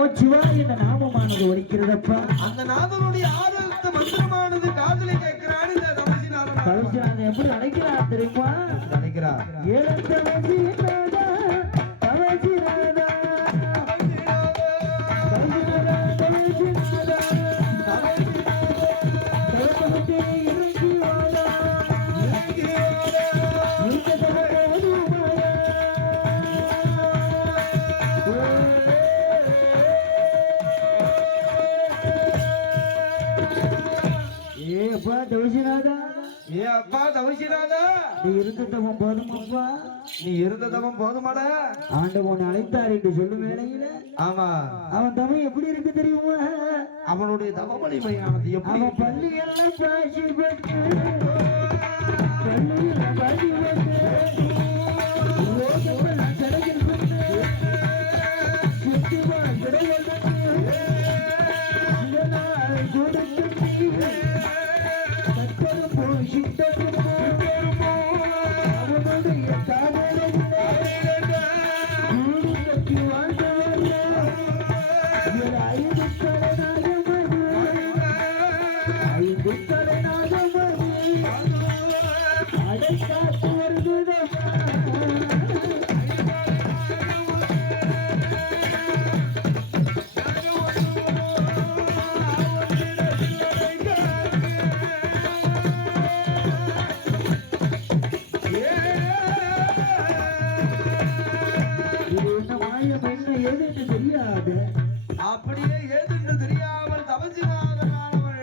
நமச்சிவா இந்த நாமமானது ஒலிக்கிறதப்பா. அந்த நாதனுடைய ஆரோக்கிய மந்திரமானது காதலை கேட்கிறான். இந்த தவசிநாதன் எப்படி அழைக்கிறார் தெரியுமா? நினைக்கிறார் நீ இருந்ததவன் போதுமாப்பா, நீ இருந்ததவன் போதுமாடா. ஆண்டவன் அழைத்தார் என்று சொல்லும் வேளையில ஆமா அவன் தவம் எப்படி இருக்கு தெரியுமா? அவனுடைய தவமளிமையானது எப்படி? அவன் பள்ளி எல்லாம் பாசி பெற்று பள்ளியில் பாசி பெற்று கடையில் சுத்திமா கிடையாது அப்படியே ஏதென்று தெரியாமல் தவசினாதனானவள்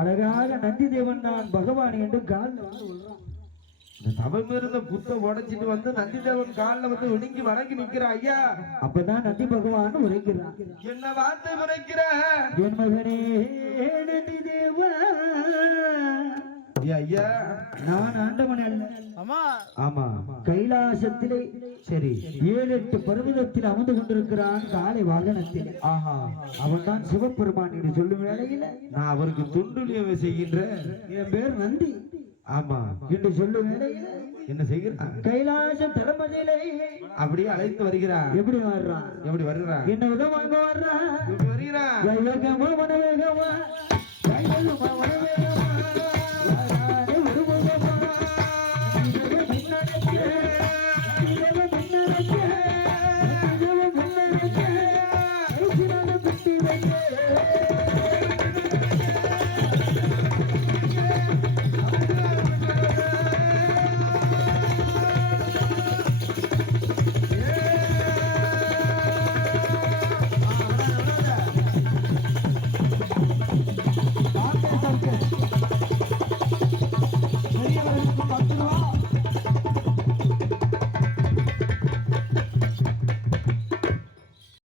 அழகாக நந்தி தேவன் தான் பகவான் என்று காலில் வந்து சொல்றான். இந்த தவம் இருந்த புத்த உடைச்சிட்டு வந்து நந்தி தேவன் காலில் வந்து ஒடுங்கி வணங்கி நிக்கிற ஐயா. அப்பதான் நந்தி பகவான் உரைக்கிறான். என்ன வார்த்தை உரைக்கிற? என் மகனே நந்தி தேவா, ஐயா நான் ஆண்டவன் அல்ல. ஆமா கைலாசத்திலே சரி 7-8 பர்வதத்தில் அமர்ந்து கொண்டிருக்கிறான் காலை வாகனத்தில். ஆஹா அவன் தான் சிவபெருமான் என்று சொல்லும் வேளையில நான் அவருக்கு துண்டுலியவை செய்கின்ற என் பேர் நந்தி ஆமா என்று சொல்லும் வேளையில என்ன செய்கிறான்? கைலாசம் தளபதியிலே அப்படியே அழைத்து வருகிறான். எப்படி வர்றான்? எப்படி வருகிறான்? என்ன விதமாக வர்றான்? எப்படி வருகிறான்? வேகமா மனவேகமா, வேகமா மனவேகமா